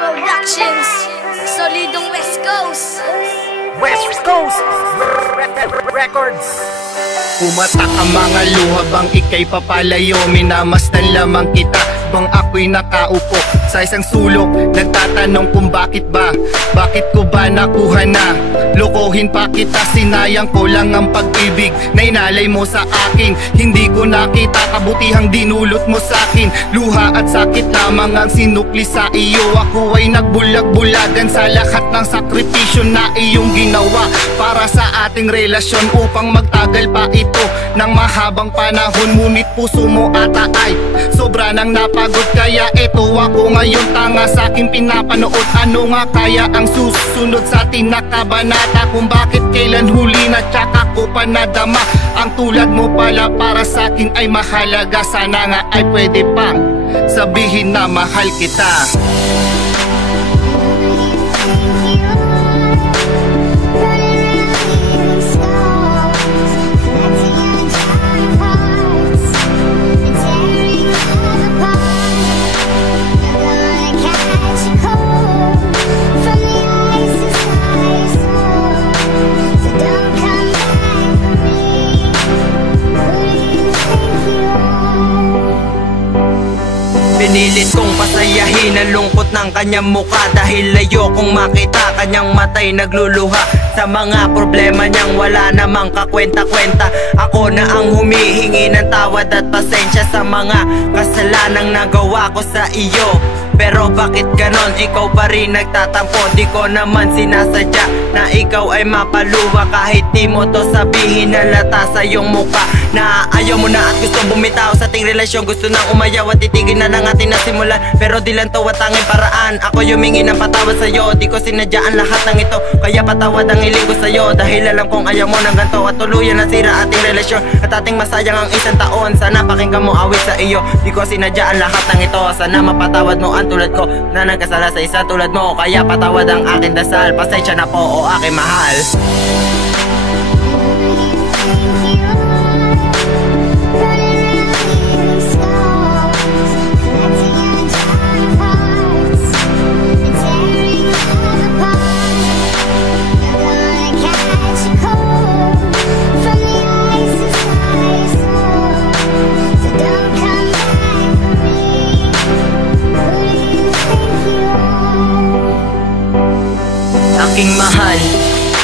Productions, solidong West Coast. West Coast Records. Umatak ang mga luha bang ika'y papalayo. Minamasdan lamang kita bang ako'y nakaupo sa isang sulok. Nagtatanong kung bakit ba, bakit ko ba nakuha na? Lokohin pa kita, sinayang ko lang ang pag-ibig na inalay mo sa akin. Hindi ko nakita kabutihang dinulot mo sa akin. Luha at sakit lamang ang sinukli sa iyo. Ako ay nagbulag-bulagan sa lahat ng sakripisyo na iyong ginawa para sa ating relasyon, upang magtagal pa ito ng mahabang panahon. Ngunit puso mo ata ay sobra nang napagod, kaya eto ako ngayon tanga sa aking pinapanood. Ano nga kaya ang susunod sa ating nakabanata? Kung bakit kailan huli na tsaka ko pa nadama? Ang tulad mo pala para sa akin ay mahalaga. Sana nga ay pwede pang sabihin na mahal kita. Pinilit kong pasayahin ang lungkot ng kanyang mukha, dahil ayokong makita kanyang matay nagluluha. Sa mga problema niyang wala namang kakwenta-kwenta, ako na ang humihingi ng tawad at pasensya sa mga kasalanang nagawa ko sa iyo. Pero bakit ganon? Ikaw pa rin nagtatampo. Di ko naman sinasadya na ikaw ay mapaluwa, kahit di mo to sabihin halata sa iyong mukha na ayaw mo na at gusto bumitaw sa ating relasyon. Gusto nang umayaw at titigil na ng ating nasimulan, pero di lang to at tanging paraan. Ako yumingi ng patawad sa'yo, di ko sinadyaan lahat ng ito, kaya patawad ang hiling ko sa'yo. Dahil alam kong ayaw mo ng ganito at tuluyan nasira ating relasyon at ating masayang ang isang taon. Sana pakinggan mo awit sa iyo, di ko sinadyaan lahat ng ito. Sana mapatawad mo ang tulad ko na nagkasala sa isa tulad mo, kaya patawad ang aking dasal. Pasensya na po o aking mahal. Aking mahal,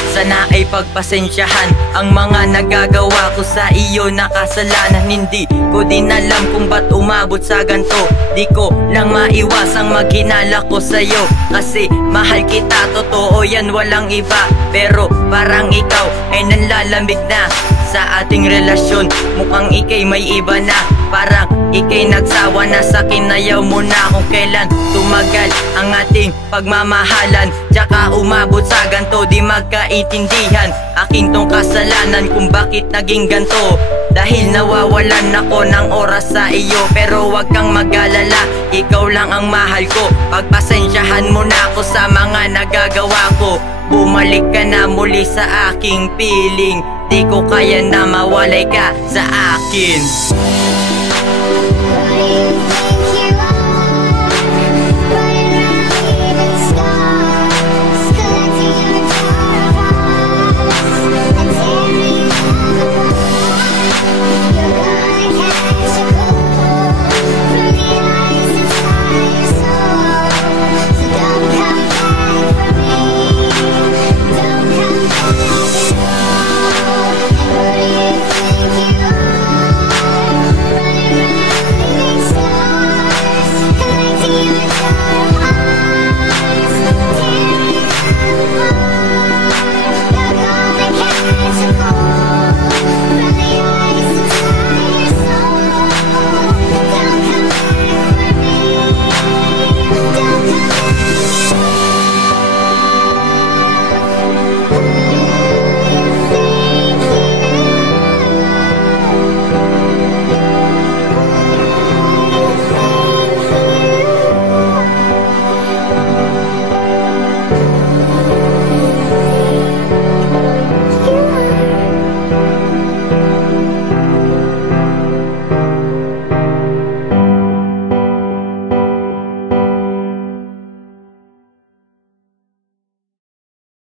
sana ay pagpasensyahan ang mga nagagawa ko sa iyo na kasalanan. Hindi ko din alam kung ba't umabot sa ganto. Di ko lang maiwasang maghinala ko sa'yo, kasi mahal kita, totoo yan, walang iba. Pero parang ikaw ay nanlalamig na sa ating relasyon. Mukhang ikay may iba na, parang ikay nagsawa na sa'kin. Ayaw mo na kung kailan tumagal ang ating pagmamahalan, tsaka umabot sa ganto. Di magkaintindihan, aking tong kasalanan kung bakit naging ganto, dahil nawawalan ako ng oras sa iyo. Pero wag kang mag-alala, ikaw lang ang mahal ko. Pagpasensyahan mo na ako sa mga nagagawa ko. Bumalik ka na muli sa aking piling, di ko kaya na mawalay ka sa akin.